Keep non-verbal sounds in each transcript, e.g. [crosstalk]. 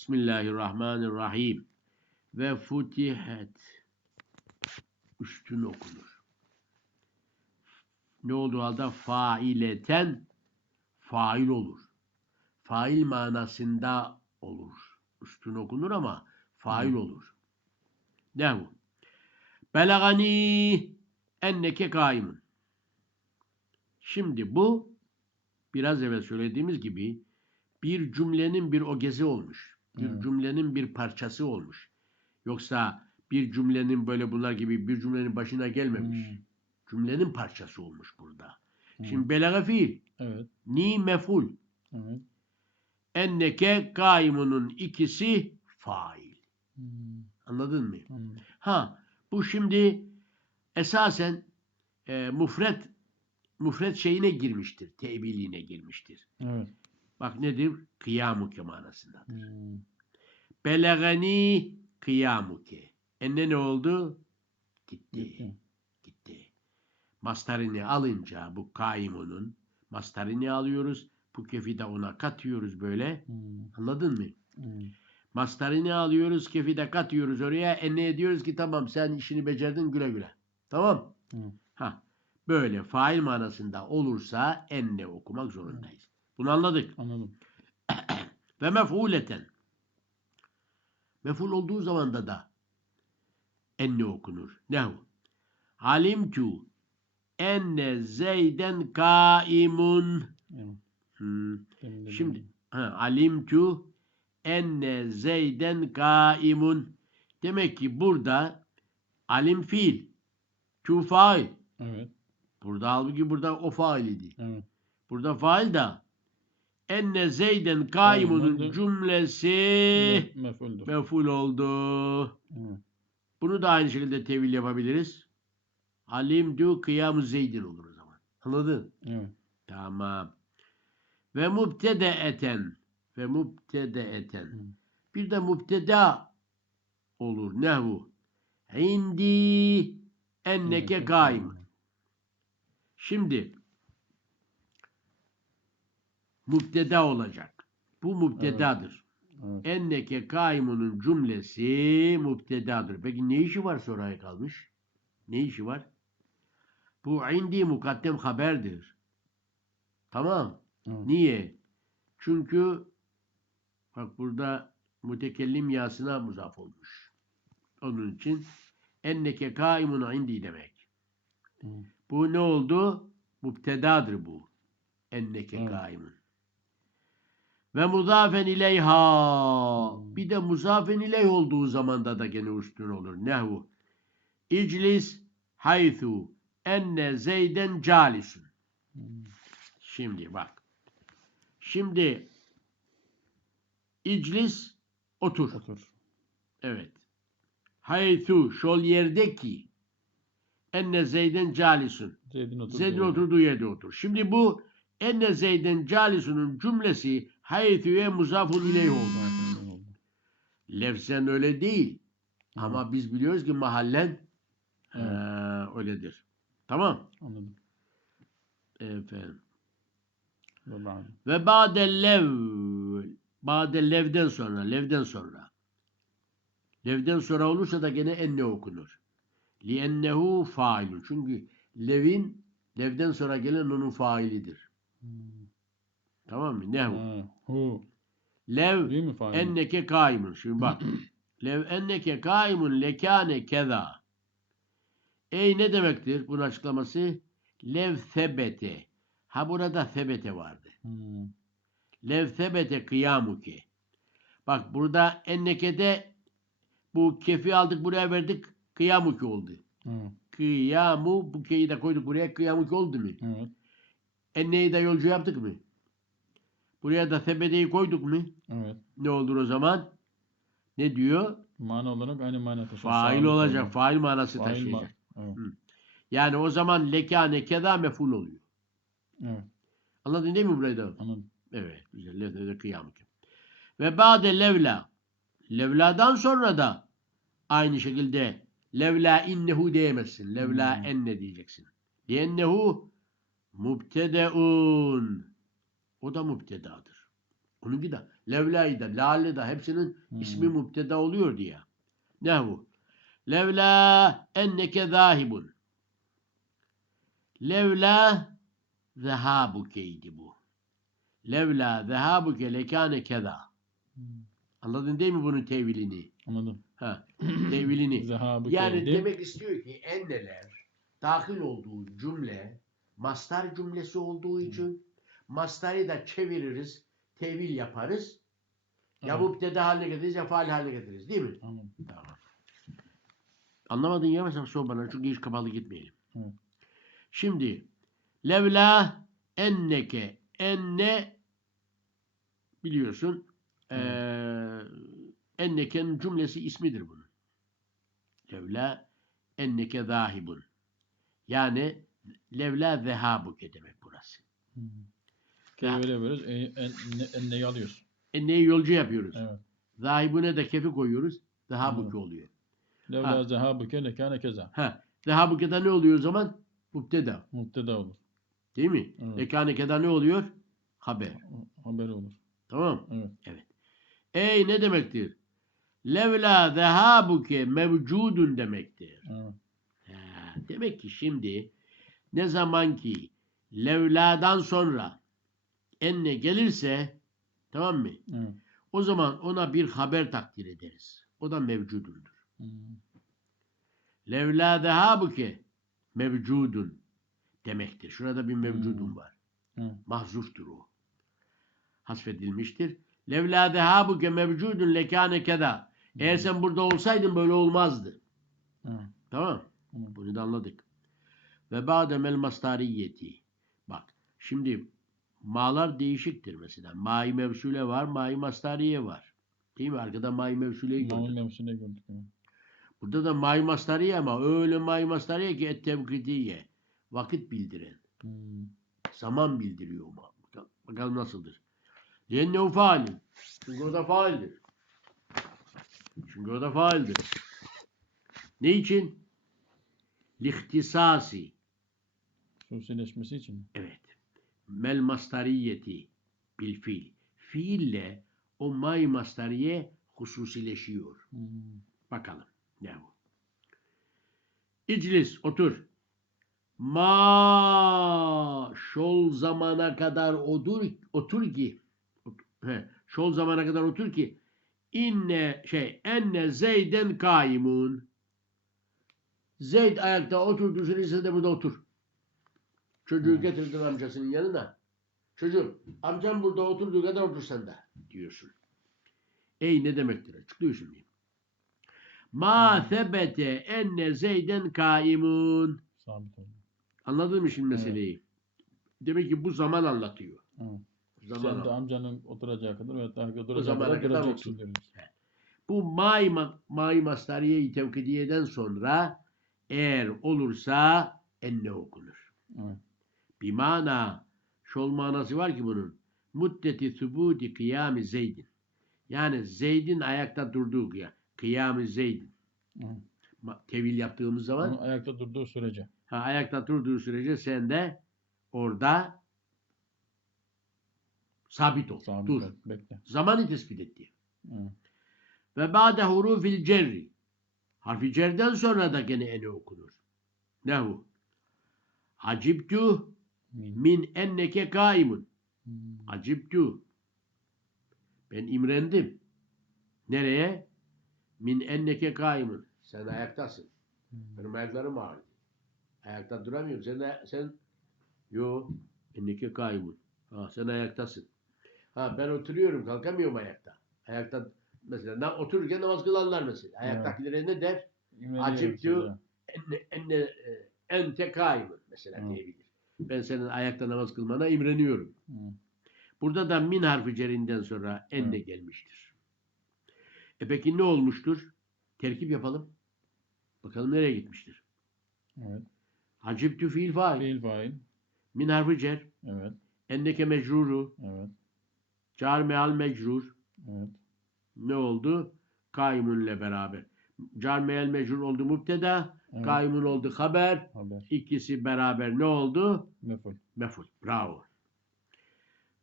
Bismillahirrahmanirrahim. Ve futihet. Üstün okunur. Ne olduğu halde faileten fail olur. Fail manasında olur. Üstün okunur ama fail olur. Ne bu? Belagani enneke kaimun. Şimdi bu biraz evvel söylediğimiz gibi bir cümlenin bir ogezi olmuş. Bir Evet. cümlenin bir parçası olmuş. Yoksa bir cümlenin böyle bunlar gibi bir cümlenin başına gelmemiş. Hmm. Cümlenin parçası olmuş burada. Hmm. Şimdi belaga fiil. Evet. Ni meful. Evet. Enneke kaimunun ikisi fail. Hmm. Anladın mı? Anladım. Ha bu şimdi esasen e, mufret mufret şeyine girmiştir. Tebiliğine girmiştir. Evet. Bak nedir? Kıyamuke manasındadır. Hmm. Belagani kıyamuke. Enne ne oldu? Gitti. Gitti. Gitti. Mastarini alınca bu kaimunun mastarini alıyoruz. Bu kefi de ona katıyoruz böyle. Hmm. Anladın mı? Hmm. Mastarini alıyoruz, kefi de katıyoruz oraya. Enne diyoruz ki tamam sen işini becerdin güle güle. Tamam. Hmm. Ha. Böyle fail manasında olursa enne okumak zorundayız. Bunu anladık. Anladım. [clears throat] Ve mef'uleten. Mef'ul olduğu zaman da da enne okunur. Nehu. Alimtu enne zeyden kaimun. Hmm. Şimdi ha, alimtu enne zeyden kaimun. Demek ki burada alim fiil. Tu fail. Evet. Burada halbuki burada o fail idi. Evet. Burada fail da enne zeyden kaimunun cümlesi Me- Mefuldür. meful oldu. Evet. Bunu da aynı şekilde tevil yapabiliriz. Alimtu kıyamu zeydin olur o zaman. Anladın? Evet. Tamam. Ve mubtedeeten ve mubtedeeten. Hı. Bir de mubteda olur. Nehu. İndi enneke kaim. Şimdi mubteda olacak. Bu mubtedadır. Evet. Enneke kaimunun cümlesi mubtedadır. Peki ne işi var sonraya kalmış? Ne işi var? Bu indi mukaddem haberdir. Tamam. Evet. Niye? Çünkü bak burada mütekellim yasına muzaf olmuş. Onun için enneke kaimun indi demek. Hı. Bu ne oldu? Mubtedadır bu. Enneke Evet. kaimun. Ve muzafen ileyha. Hmm. Bir de muzafen ileyh olduğu zamanda da gene üstün olur. Nehu. İclis haythu enne zeyden calisun. Şimdi bak. Şimdi iclis otur. Otur. Evet. Haythu şol yerdeki enne zeyden calisun. Zeydin otur. Zeydin oturduğu yerde otur. Şimdi bu enne zeyden calisunun cümlesi haythu'ye muzafun ileyh oldu. Oldu. Lefzen öyle değil. Hı. Ama biz biliyoruz ki mahallen eee, öyledir. Tamam. Anladım. Efendim. Ve. Ve ba'de lev ba'de levden sonra levden sonra levden sonra olursa da gene enne okunur. Li ennehu failun. Çünkü levin levden sonra gelen onun failidir. Hmm. Tamam mı? Nehu. Ha, Hu. Lev Değil mi fail? enneke kaimun. Şimdi bak. [clears throat] Lev enneke kaimun lekane keza. Ey ne demektir bunun açıklaması? Lev sebete. Ha burada sebete vardı. Hmm. Lev sebete kıyamuke. Bak burada ennekede bu kefi aldık buraya verdik kıyamuke oldu. Evet. Kıyamu bu keyi de koyduk buraya kıyamuke oldu mu? Evet. Enneyi de yolcu yaptık mı? Buraya da sebedeyi koyduk mu? Evet. Ne olur o zaman? Ne diyor? Mana olarak aynı mana taşır. Fail olacak. olacak. Fail manası Fail ma- taşıyacak. Evet. Yani o zaman lekane keda meful oluyor. Evet. Anladın değil mi burayı da? Anladım. Evet. Güzel. Levle de kıyamet. Ve ba'de levla. Levla'dan sonra da aynı şekilde levla innehu diyemezsin. Levla Hmm. enne diyeceksin. Liennehu mubtedeun. O da mubtedadır. Onunki de levla'yı da lale da hepsinin Hmm. ismi müpteda oluyor diye. Nehu. Levla enneke zahibun. Levla zehabukeydi bu. Levla zehabuke lekane keza. Hmm. Anladın değil mi bunun tevilini? Anladım. Ha, tevilini. [clears throat] Yani demek istiyor ki enneler dahil olduğu cümle mastar cümlesi olduğu için mastarı da çeviririz, tevil yaparız. Ya Evet. müpteda haline getiririz ya faal haline getiririz değil mi? Anladım. Tamam. Anlamadın ya mesela sor bana çünkü hiç kapalı gitmeyelim. Evet. Şimdi levla enneke enne biliyorsun eee enneke'nin cümlesi ismidir bunun. Levla enneke zahibun. Yani levla zehabuke demek burası. Hmm. Öyle yapıyoruz. E, en, ne, enneyi alıyoruz. Enneyi yolcu yapıyoruz. Evet. Zahibune de kefi koyuyoruz. Zehabuke Evet. oluyor. Levla Ha. zehabı lekane keza. Ha, zehabuke'da ne oluyor o zaman? Müpteda. Mukteda olur. Değil mi? Evet. Ekaneke'da ne oluyor? Haber. Haber olur. Tamam. Evet. Ey ne demektir? Levla zehabuke mevcudun demektir. Evet. Ha, demek ki şimdi ne zaman ki levladan sonra enne gelirse tamam mı? Evet. O zaman ona bir haber takdir ederiz. O da mevcudundur. Hmm. Levla zehabuke mevcudun demektir. Şurada bir mevcudun Hmm. var. Evet. Mahzuftur o. Hasfedilmiştir. Levla zehabuke mevcudun lekane keda. Eğer sen burada olsaydın böyle olmazdı. Evet. Tamam. Tamam. Bunu da anladık. Ve bademel mastariyeti. Bak şimdi malar değişiktir mesela. Mai mevsule var, mai mastariye var. Değil mi? Arkada mai mevsuleyi gördük. Mamun mevsine gördük. Burada da mai mastariye ama öyle mai mastariye ki et tevkidiye. Vakit bildiren. Hmm. Zaman bildiriyor ma- Bakalım, nasıldır. Liennehu faalin. Çünkü o da faaldir. Çünkü o da faaldir. Ne için? Lihtisasi. Hususileşmesi için. Evet. Mel mastariyeti bil fiil. Fiille o may mastariye hususileşiyor. Hmm. Bakalım. Ne bu? İclis otur. Ma şol zamana kadar otur otur ki ot- he, şol zamana kadar otur ki inne şey enne zeyden kaimun Zeyd ayakta oturduğu sürece de burada otur. Çocuğu Hı. getirdin amcasının yanına. Çocuğum amcam burada oturduğu kadar otur sen de diyorsun. Ey ne demektir? Açıklıyor şimdi. Ma sebete enne zeyden kaimun. Anladın mı şimdi Evet. meseleyi? Demek ki bu zaman anlatıyor. Evet. Zaman Sen de amcanın oturacağı kadar ve daha oturacağı kadar duracaksın diyoruz. Bu may, ma- may mastariye-i tevkidiyeden sonra eğer olursa enne okunur. Evet. Bir mana, şol manası var ki bunun. Muddeti sübuti kıyami zeydin. Yani Zeyd'in ayakta durduğu ya. Kıyami zeydin. Tevil yaptığımız zaman Onun ayakta durduğu sürece. ha, ayakta durduğu sürece sen de orada sabit ol. Sabit dur. ol. Bekle. Zamanı tespit etti. Evet. Ve ba'de hurufil cerri. Harfi cerden sonra da gene ene okunur. Nehu. Acibtu Min. enneke kaimun. Hmm. Acibtu. Ben imrendim. Nereye? Min enneke kaimun. Sen ayaktasın. Hmm. Benim ayaklarım ağrıyor. Ayakta duramıyorum. Sen, de- sen yo enneke kaimun. Ha, sen ayaktasın. Ha, ben oturuyorum kalkamıyorum ayakta. Ayakta mesela na, otururken namaz kılanlar mesela. Ayaktakilere ne der? İmreniyorum Acip size. diyor. Enne, enne, e, ente kaimun mesela Evet. diyebilir. Ben senin ayakta namaz kılmana imreniyorum. Hı. Burada da min harfi cerinden sonra enne Evet. gelmiştir. E peki ne olmuştur? Terkip yapalım. Bakalım nereye gitmiştir. Evet. Hacibtü fiil fail. Fiil fail. Min harfi cer. Evet. Enneke mecruru. Evet. Car meal mecrur. Evet. Ne oldu? Kaimunle beraber. Car meal mecrur oldu müpteda. Evet. Kaimun oldu haber. Haber. İkisi beraber ne oldu? Meful. Meful. Bravo.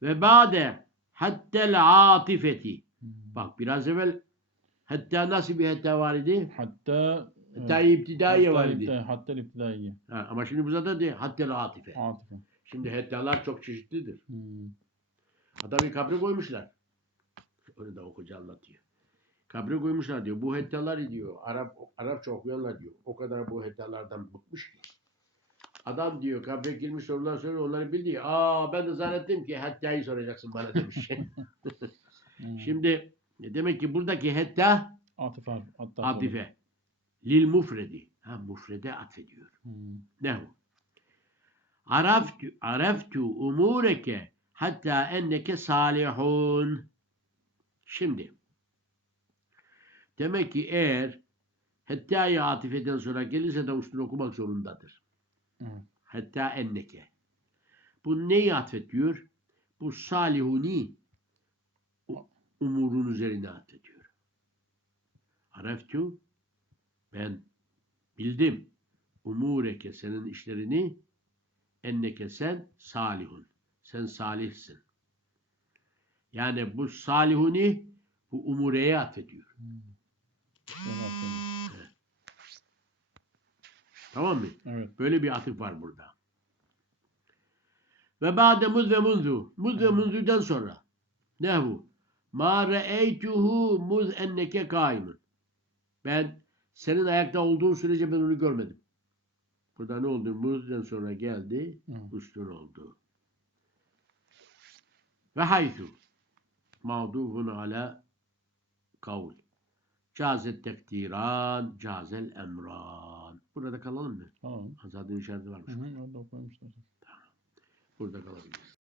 Ve bade Hattel atifeti. Hmm. Bak biraz evvel hatta nasıl bir hatta var idi? Hatta Hatta iptidaiye var hatta, idi. hatta iptidaiye. Ha, ama şimdi burada da de hattel atife. Atife. Şimdi hattalar çok çeşitlidir. Hmm. Adamı kabre koymuşlar. Onu da okucu anlatıyor. Kabre koymuşlar diyor. Bu hettalar diyor. Arap Arapça okuyanlar diyor. O kadar bu hettalardan bıkmış ki. Adam diyor kabre girmiş sorular soruyor. Onları bildi. Aa ben de zannettim ki hettayı soracaksın bana demiş. [laughs] [laughs] Şimdi e, demek ki buradaki hetta Atife. Hatta atife. Lil mufredi. Ha mufrede atfediyor. Hmm. Ne bu? Araftu, araftu umureke hatta enneke salihun. Şimdi demek ki eğer hatta'yı atifeden sonra gelirse de üstüne okumak zorundadır. Evet. Hatta enneke. Bu neyi atfediyor? Bu salihuni umurun üzerine atfediyor. Araftu ben bildim. Umureke senin işlerini enneke sen salihun. Sen salihsin. Yani bu salihuni bu umureye atfediyor. Hmm. Tamam mı? Evet. Böyle bir atıf var burada. Ve ba'de muz ve munzu. Muz ve munzu'dan sonra. Ne bu? Ma re'eytuhu muz enneke kaimun. Ben senin ayakta olduğun sürece ben onu görmedim. Burada ne oldu? Muz'dan sonra geldi. Üstün oldu. Ve haythu. Mağdufun ala kavl. Cazet tekdiran, cazel emran. Burada kalalım mı? Tamam. Azadın işareti varmış. Hı hı. Orada koymuşlar. Burada kalabiliriz.